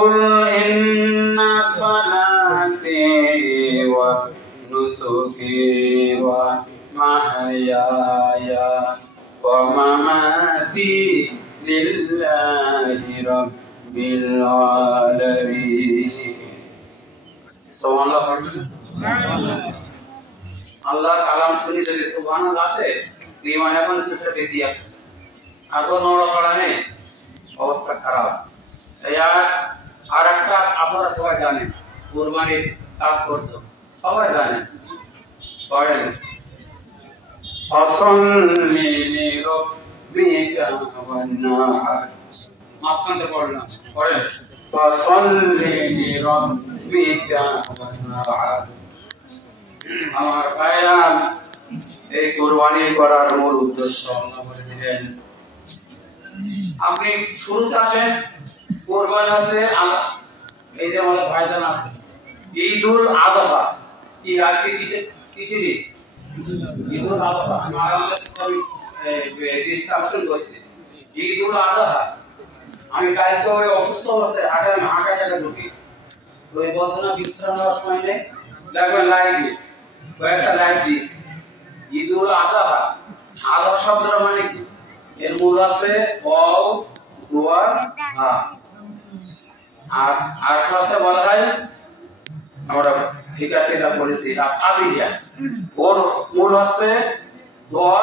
قل إن صلاتي ونسكي ومحياي ومماتي لله رب العالمين সুবহানাল্লাহ আল্লাহ কালাম শুনি যদি সুবহানাল্লাহ আছে ইমান এখন কিছুটা বেশি আছে আর তো নড়াচড়া নেই অবস্থা খারাপ আর একটা আপনারা সবাই জানেন কুরবানির তাৎপর্য সবাই জানেন পড়েন ফাসাল্লি লিরাব্বিকা ওয়ানহার মাসকান্তে পড়লাম পড়েন ফাসাল্লি লিরাব্বিকা ওয়ানহার আমার ভাইরা এই কুরবানি করার মূল উদ্দেশ্য আল্লাহ বলে দিলেন আপনি শুরুতে আসেন কুরবানি আছে এই যে আমাদের ভাইজান আছে ঈদুল আযহা কি আজকে কিসের ঈদুল আযহা আমাদের ডিসকাশন করছি ঈদুল আযহা আমি কালকে ওই অসুস্থ অবস্থায় হাঁটা ঢুকি ওই বছর বিশ্রাম নেওয়ার সময় নেই লাগবে লাইট কয়েকটা লাইট দিস ঈদুল আযহা আযহা শব্দটা মানে কি এর মূল আছে ওয়াও দোয়া হা আর ক্লাসে বলা হয় আমরা ফিকারটা পড়েছি আদিয়া ওর মূল আছে দোয়া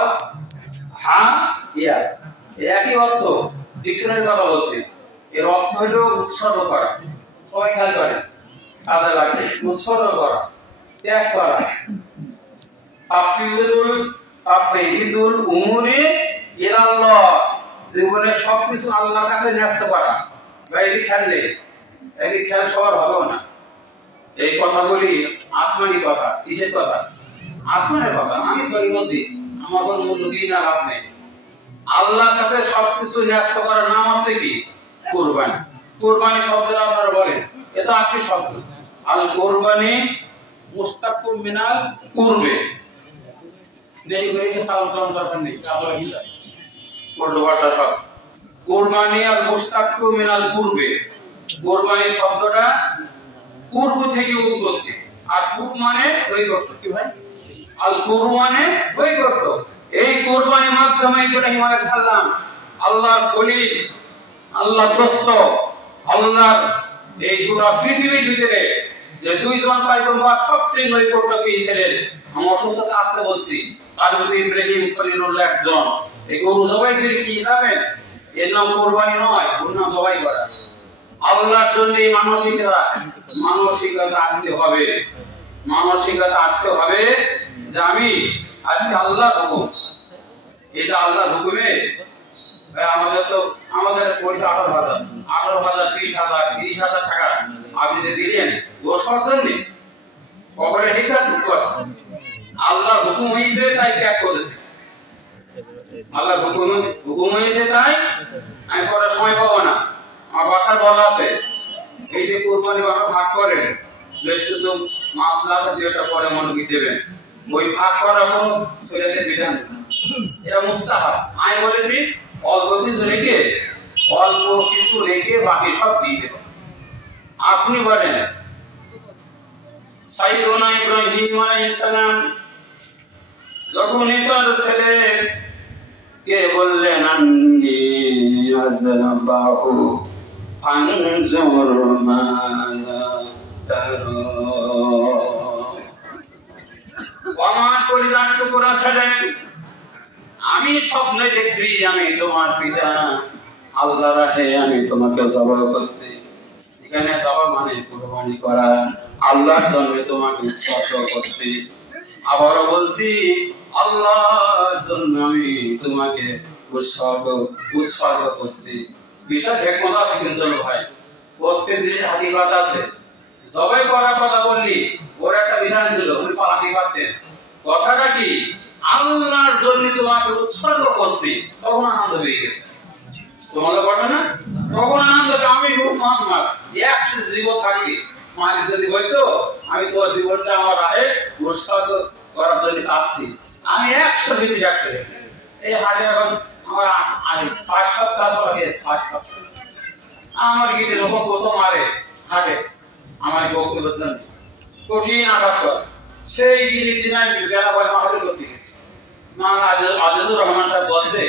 হা ইয়া একই অর্থ ডিকশনারি কথা বলছি এর অর্থ হলো উৎসর্গ করা সবাই খেয়াল করেন কাজে লাগে উৎসর্গ করা ত্যাগ করা তাফরিদুল উমুরি ইলাল্লাহ জীবনের সবকিছু আল্লাহর কাছে ন্যস্ত করা বাইরে খেললে এই খেল সবার হবে না এই কথাগুলি আসমানি কথা কিসের কথা আসমানের কথা আমি বলি মধ্যে আমার কোনো মূল্য দিই না লাভ নেই আল্লাহর কাছে সবকিছু ন্যস্ত করার নাম হচ্ছে কি কুরবানি কুরবানি শব্দটা আপনারা বলেন এটা একটি শব্দ আল কুরবানি মুস্তাকুম মিনাল কুরবে দেরি করে কি সালাম কালাম দরকার নেই আদর হিলা বড়টা সব কুরবানি আর মুস্তাকুম মিনাল কুরবে কুরবানি শব্দটা পূর্ব থেকে উৎপত্তি আর কুর মানে ওই করতে কি ভাই আল কুর মানে ওই করতে এই কুরবানির মাধ্যমে ইব্রাহিম আলাইহিস সালাম আল্লাহর খলিল আল্লাহর দোস্ত আল্লাহর এই গোটা পৃথিবীর ভিতরে যে দুইজন পয়গম্বর সবচেয়ে নৈকট্য পেয়েছিলেন আমি অসুস্থতা আসতে বলছি আর যদি ইব্রাহিম খলিলুল্লাহ একজন এই গরু জবাই করে কি যাবেন এর নাম কুরবানি নয় ওর নাম জবাই করা আল্লাহর জন্য এই মানসিকতা আসতে হবে যে আমি আজকে আল্লাহর হুকুম এই যে আল্লাহর হুকুমে আমাদের পয়সা 18,000 20,000 টাকা আপনি যে দিলেন ও সরকার নেই কবরে হিকার দুঃখ আছে আল্লাহর হুকুম হয়েছে তাই ত্যাগ করেছে আল্লাহর হুকুম হয়েছে তাই আমি পরে সময় পাবো না আমার বাসার বলা আছে এই যে কুরবানি বাবা ভাগ করেন বেশ কিছু মাসলা আছে যেটা পরে মনোযোগ দেবেন ওই ভাগ করা কোনো শরীয়তের বিধান এটা মুস্তাহাব আমি বলেছি অল্প কিছু রেখে বাকি সব দিয়ে দেব আপনি বলেন সাইয়্যিদুনা ইব্রাহিম আলাইহিস সালাম যখন তার ছেলে কে বললেন আন্নি আযবাহু ফানজুর মাযা তারা আমার পরিবার টুকরা ছেলে আমি স্বপ্নে দেখছি আমি তোমার পিতা আল্লাহ রাহে আমি তোমাকে জবাই করছি এখানে জবাই মানে কুরবানি করা আল্লাহর জন্য তোমাকে উৎসর্গ করছি আবারও বলছি আল্লাহর জন্য আমি তোমাকে উৎসর্গ করছি বিশাল হিকমত আছে কিন্তু ভাই প্রত্যেকদিন হাদিস আছে জবাই করার কথা বললি ওর একটা বিধান ছিল উনি পালাতে পারতেন কথাটা কি আল্লাহর জন্য তোমাকে উৎসর্গ করছি তখন আনন্দ পেয়ে গেছে তোমাদের পড়বে না তখন আনন্দ আমি রূপ মোহাম্মদ একশো জীব থাকি মালিক যদি বলতো আমি তোমার জীবনটা আমার রাহে উৎসর্গ করার জন্য চাচ্ছি আমি 100 দিন 100 এই হাটে এখন আমার 5 সপ্তাহ পরে 5 সপ্তাহ আমার গিয়ে লোক প্রথম মারে হাটে আমার বক্তব্য জন্য কঠিন আঘাত করে সেই দিনাই যারা বলে মাহফিল করতে গেছে না আজিজুর রহমান সাহেব বলছে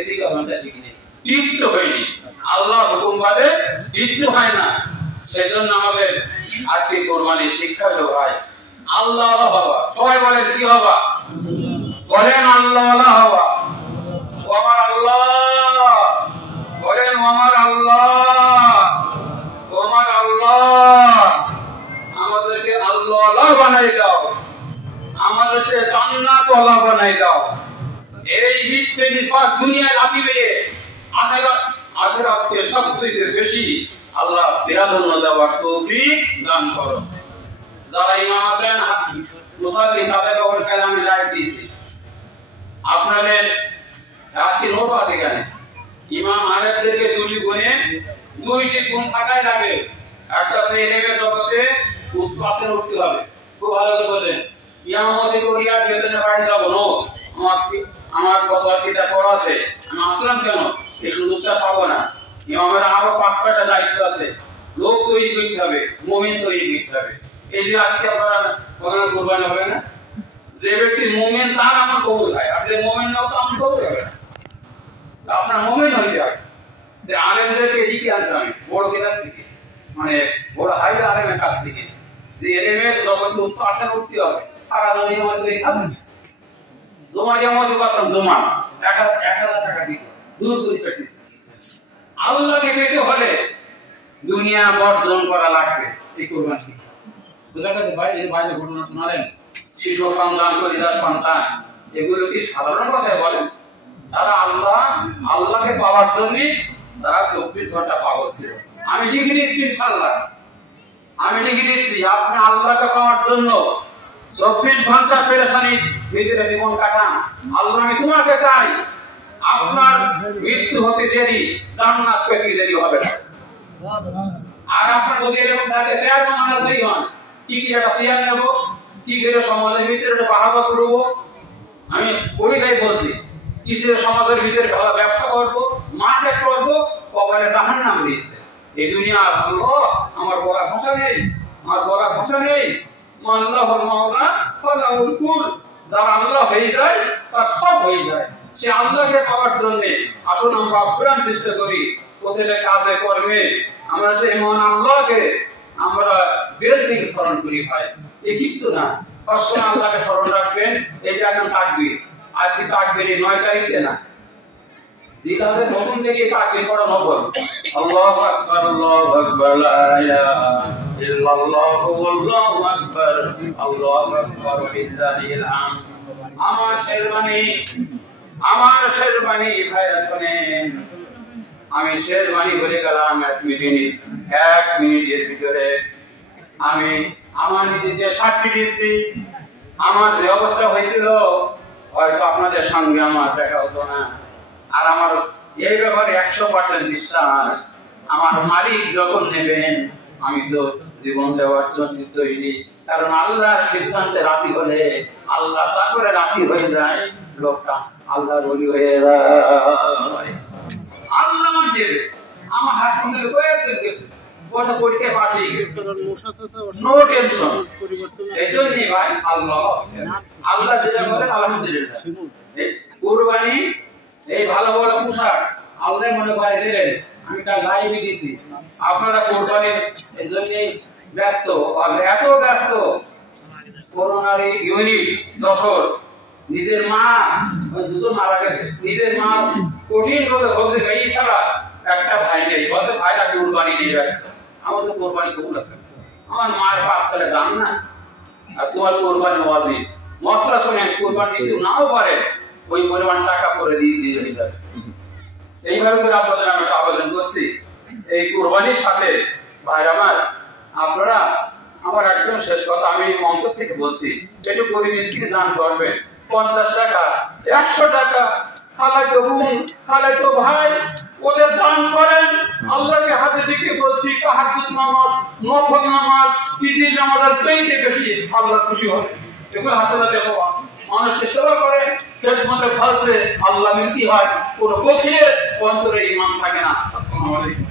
এদিকে ঘন্টা ঠিক নেই কিচ্ছু হয়নি আল্লাহর হুকুম বাদে কিচ্ছু হয় না সেই জন্য আমাদের আজকে কোরবানি শিক্ষা হলো ভাই আল্লাহ হবা সবাই বলেন কি হবা বলেন আল্লাহ হবা আমার আল্লাহ বলেন আমার আল্লাহ আমাদেরকে আল্লাহ বানাই দাও আমাদেরকে জান্নাত ওয়ালা বানাই দাও এই মিথ্যে নিশাক দুনিয়ায় লাগিবে আখিরাতকে সবচেয়ে বেশি আল্লাহ প্রাধান্য দেওয়ার তৌফিক দান করো যারা ইমাম আছেন মুসাল্লি তাদের ওপর কালামে লাইট দিয়েছি আপনাদের আজকে নোট আছে এখানে ইমাম আলেমদেরকে দুইটি গুণ থাকাই লাগে একটা সেই লেভেল জগতে উচ্চাসনে উঠতে হবে খুব ভালো করে বলেন ইমামতি করিয়া বেতনে বাড়ি যাবো না আমার কত কিতাব পড়া আছে আমি আসলাম কেন এই সুযোগটা পাবো না ইমামের আরো 5-6টা দায়িত্ব আছে লোক তৈরি করতে হবে মুমিন তৈরি করতে হবে এই যে আজকে আপনারা কোরআন কুরবানি হবে না যে ব্যক্তি মুমিন তার আমার কবুল হয় আর যে মুমিন না তো আমার কবুল হবে না আপনার মুমিন হইতে হবে যে আলেমদেরকে এদিকে আনতে আমি বড় কিতাব থেকে মানে বড় হাইলা আলেমের কাছ থেকে যে এলেমের জগতে উচ্চাসনে উঠতে হবে সারা দুনিয়ার মধ্যে খাবেন জমা মধ্যে করতাম জমা 1000 টাকা দিত দূর দূর করতেছে আল্লাহকে পেতে হলে দুনিয়া বর্জন করা লাগবে এই কোরবানি বুঝা গেছে ভাই এই ভাইয়ের ঘটনা শোনালেন শিশু সন্তান পরিবার সন্তান এগুলো কি সাধারণ কথাই বলেন তারা আল্লাহকে পাওয়ার জন্য তারা 24 ঘন্টা পাগল ছিল আমি ডিগ্রি দিচ্ছি ইনশাআল্লাহ আমি ডিগ্রি দিচ্ছি আপনি আল্লাহকে পাওয়ার জন্য 24 ঘন্টা পেরেশানির ভিতরে জীবন কাটান আল্লাহ আমি তোমাকে চাই আপনার মৃত্যু হতে দেরি জান্নাত পেতে দেরি হবে না আর আপনার যদি এরকম থাকে শেয়ার বানানোর দেরি হন কি একটা শেয়ার নেব কি করে সমাজের ভিতরে বাহাবা করব আমি ওইটাই বলছি কিসের সমাজের ভিতরে ভালো ব্যবসা করব মার্কেট করব কবরে জাহান্নাম দিয়েছে এই দুনিয়া আল্লাহ আমার বড় ভাষা নেই আমার বড় ভাষা নেই আল্লাহর মাওলা ফালাউল কুল যারা আল্লাহ হয়ে যায় তার সব হয়ে যায় সে আল্লাহকে পাওয়ার জন্য আসুন আমরা আপ্রাণ চেষ্টা করি কোথায় কাজে করবে আমরা সেই মহান আল্লাহকে আমরা দিল থেকে স্মরণ করি ভাই এ কিচ্ছু না সবসময় আল্লাহকে স্মরণ রাখবেন এই যে এখন তাকবীর আজকে তাকবীর 9 তারিখে না জিকাতে প্রথম থেকে তাকবীর পড়া নবল আল্লাহু আকবার লা ইলাহা ইল্লাল্লাহু আল্লাহু আকবার লিল্লাহিল হামদ আমার শেরবানি ভাইরা শুনেন আমি শেরবানি বলে গেলাম 1 মিনিটের ভিতরে আমি আমার নিজেকে সাক্ষী দিচ্ছি আমার যে অবস্থা হয়েছিল হয়তো আপনাদের সঙ্গে আমার দেখা হতো না আর আমার এই ব্যাপারে 100% বিশ্বাস আমার মালিক যখন নেবেন আমি তো জীবন দেওয়ার জন্য তৈরি কারণ আল্লাহর সিদ্ধান্তে রাজি হলে আল্লাহ তারপরে রাজি হয়ে যায় লোকটা আল্লাহর ওলি হয়ে যায় আল্লাহ দেবে আমার হাসপাতালে কয়েকদিন গেছে কত পরীক্ষা পাস হয়ে গেছে নো টেনশন এইজন্যই ভাই আল্লাহ যেটা বলেন আলহামদুলিল্লাহ কুরবানি এই ভালো বড় পোশাক আল্লাহ মনে করে দিলেন আমি তার লাইভে দিয়েছি আপনারা কুরবানির এইজন্য ব্যস্ত আর এত ব্যস্ত করোনার ইউনিট যশোর নিজের মা দুটো মারা গেছে নিজের মা কঠিন রোগে ভোগে এই ছাড়া একটা ভাই নেই বলতে ভাইটা কুরবানি নিয়ে ব্যস্ত আমার তো কোরবানি কবুল হবে আমার মার পাপ করে জান না আর তোমার কোরবানি ওয়াজিব মশলা শুনে কোরবানি কেউ নাও পারে ওই পরিমাণ টাকা করে দিয়ে যাবে এইভাবে করে আপনাদের আমি একটা আবেদন করছি এই কোরবানির সাথে ভাইরা আমার আপনারা আমার একদম শেষ কথা আমি অন্তর থেকে বলছি একটু গরিব মিসকিনে দান করবেন 50 টাকা 100 টাকা খালাতো বোন খালাতো ভাই ওদের দান করেন আল্লাহকে হাতে দিকে বলছি তাহাজ্জুদ নামাজ নফল নামাজ ঈদের নামাজের চাইতে বেশি আল্লাহ খুশি হবে এগুলো হাসনা দেখো মানুষকে সেবা করে খেদমতে ফলছে আল্লাহ মিলতি হয় কোনো পক্ষে অন্তরে ঈমান থাকে না আসসালামু আলাইকুম